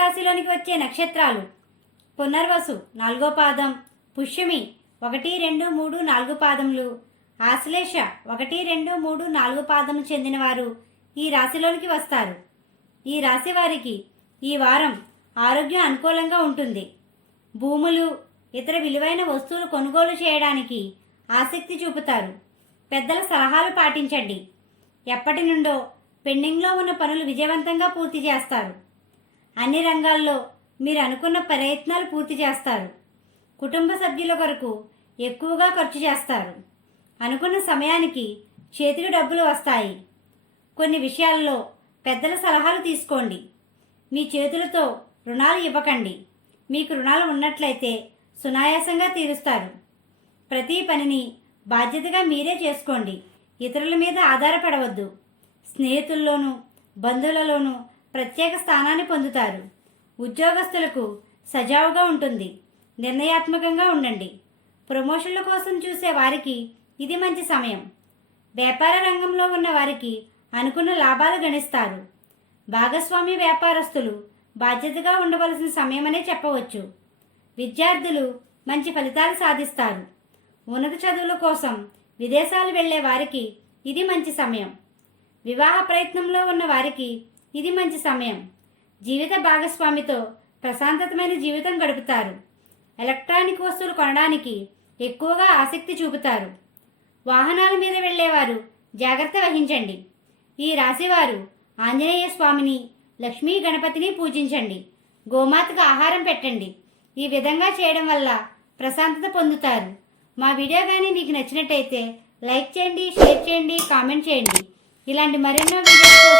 రాశిలోనికి వచ్చే నక్షత్రాలు. పునర్వసు నాలుగో పాదం. పుష్యమి ఒకటి రెండు మూడు నాలుగు పాదములు. ఆశ్లేష ఒకటి రెండు మూడు నాలుగు పాదములు చెందినవారు ఈ రాశిలోనికి వస్తారు. ఈ రాశి వారికి ఈ వారం ఆరోగ్యం అనుకూలంగా ఉంటుంది. భూములు ఇతర విలువైన వస్తువులు కొనుగోలు చేయడానికి ఆసక్తి చూపుతారు. పెద్దల సలహాలు పాటించండి. ఎప్పటి నుండో పెండింగ్లో ఉన్న పనులు విజయవంతంగా పూర్తి చేస్తారు. అన్ని రంగాల్లో మీరు అనుకున్న ప్రయత్నాలు పూర్తి చేస్తారు. కుటుంబ సభ్యుల కొరకు ఎక్కువగా ఖర్చు చేస్తారు. అనుకున్న సమయానికి చేతికి డబ్బులు వస్తాయి. కొన్ని విషయాల్లో పెద్దల సలహాలు తీసుకోండి. మీ చేతులతో రుణాలు ఇవ్వకండి. మీకు రుణాలు ఉన్నట్లయితే సునాయాసంగా తీరుస్తారు. ప్రతి పనిని బాధ్యతగా మీరే చేసుకోండి. ఇతరుల మీద ఆధారపడవద్దు. స్నేహితుల్లోనూ బంధువులలోనూ ప్రత్యేక స్థానాన్ని పొందుతారు. ఉద్యోగస్తులకు సజావుగా ఉంటుంది. నిర్ణయాత్మకంగా ఉండండి. ప్రమోషన్ల కోసం చూసే వారికి ఇది మంచి సమయం. వ్యాపార రంగంలో ఉన్న వారికి అనుకున్న లాభాలు గణిస్తారు. భాగస్వామి వ్యాపారస్తులు బాధ్యతగా ఉండవలసిన సమయమనే చెప్పవచ్చు. విద్యార్థులు మంచి ఫలితాలు సాధిస్తారు. ఉన్నత చదువుల కోసం విదేశాలు వెళ్ళే వారికి ఇది మంచి సమయం. వివాహ ప్రయత్నంలో ఉన్న వారికి ఇది మంచి సమయం. జీవిత భాగస్వామితో ప్రశాంతతమైన జీవితం గడుపుతారు. ఎలక్ట్రానిక్ వస్తువులు కొనడానికి ఎక్కువగా ఆసక్తి చూపుతారు. వాహనాల మీద వెళ్ళేవారు జాగ్రత్త వహించండి. ఈ రాశివారు ఆంజనేయ స్వామిని లక్ష్మీ గణపతిని పూజించండి. గోమాతకు ఆహారం పెట్టండి. ఈ విధంగా చేయడం వల్ల ప్రశాంతత పొందుతారు. మా వీడియో కానీ మీకు నచ్చినట్టయితే లైక్ చేయండి షేర్ చేయండి కామెంట్ చేయండి. ఇలాంటి మరెన్నో వీడియోస్